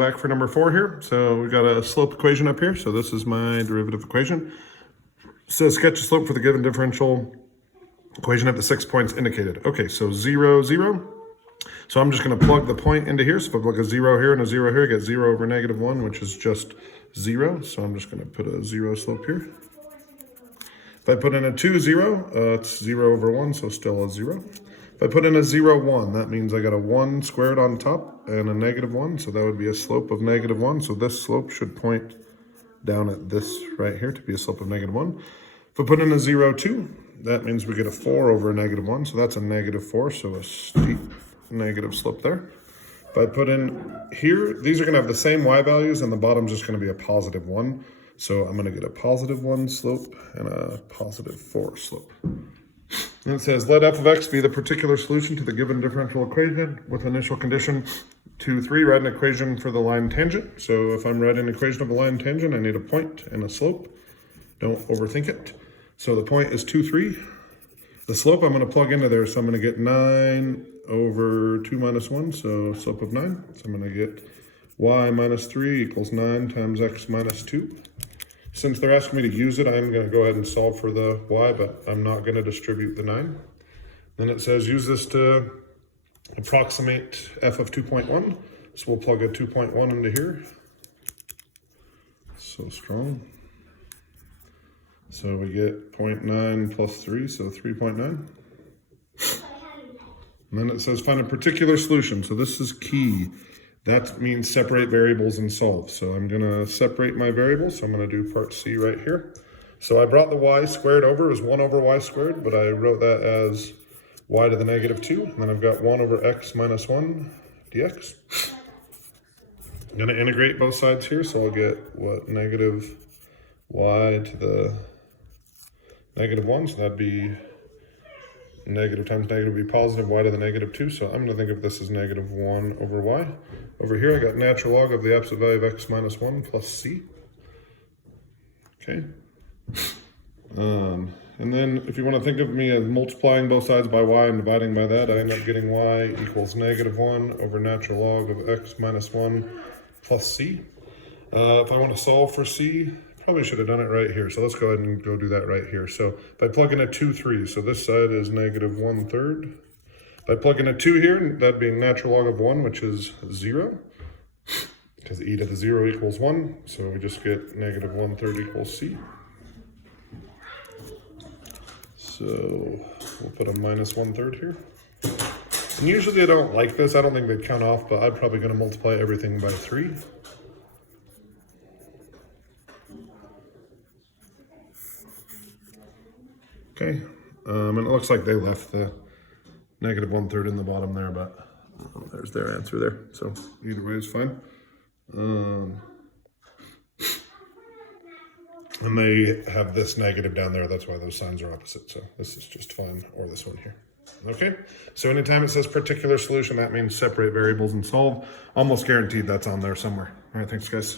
back for number 4 here. So we've got a slope equation up here. So this is my derivative equation. So sketch a slope for the given differential equation at the 6 points indicated. Okay, so 0, 0. So I'm just going to plug the point into here. So if I plug a 0 here and a 0 here, I get 0 over -1, which is just 0. So I'm just going to put a 0 slope here. If I put in a 2, 0, it's 0 over 1, so still a 0. If I put in a 0, 1, that means I got a 1 squared on top and a -1, so that would be a slope of -1. So this slope should point down at this right here to be a slope of -1. If I put in a 0, 2, that means we get a 4 over -1, so that's a -4, so a steep negative slope there. If I put in here, these are going to have the same y values, and the bottom's just going to be a +1. So I'm going to get a +1 slope and a +4 slope. And it says, let f of x be the particular solution to the given differential equation with initial condition 2, 3. Write an equation for the line tangent. So if I'm writing an equation of a line tangent, I need a point and a slope. Don't overthink it. So the point is 2, 3. The slope I'm going to plug into there, so I'm going to get 9 over 2 minus 1, so slope of 9. So I'm going to get y minus 3 equals 9 times x minus 2. Since they're asking me to use it, I'm going to go ahead and solve for the y, but I'm not going to distribute the 9. Then it says use this to approximate f of 2.1. So we'll plug a 2.1 into here. So strong. So we get 0.9 plus 3, so 3.9. And then it says find a particular solution. So this is key. That means separate variables and solve. So I'm going to separate my variables. So I'm going to do part C right here. So I brought the y squared over. It was 1 over y squared, but I wrote that as y to the -2. And then I've got 1 over x minus 1 dx. I'm going to integrate both sides here. So I'll get what, negative y to the -1. So that'd be negative times negative would be positive, y to the -2. So I'm going to think of this as -1 over y. Over here, I got natural log of the absolute value of x minus 1 plus c. Okay. And then if you want to think of me as multiplying both sides by y and dividing by that, I end up getting y equals -1 over natural log of x minus 1 plus c. If I want to solve for c, probably should have done it right here. So let's go ahead and go do that right here. So if I plug in a 2, 3, so this side is -1/3. If I plug in a 2 here, that'd be natural log of 1, which is 0. Because e to the 0 equals 1. So we just get -1/3 equals c. So we'll put a -1/3 here. And usually I don't like this. I don't think they count off, but I'm probably going to multiply everything by 3. Okay, and it looks like they left the -1/3 in the bottom there, but there's their answer there. So either way is fine. And they have this negative down there. That's why those signs are opposite. So this is just fine, or this one here. Okay, so anytime it says particular solution, that means separate variables and solve. Almost guaranteed that's on there somewhere. All right, thanks guys.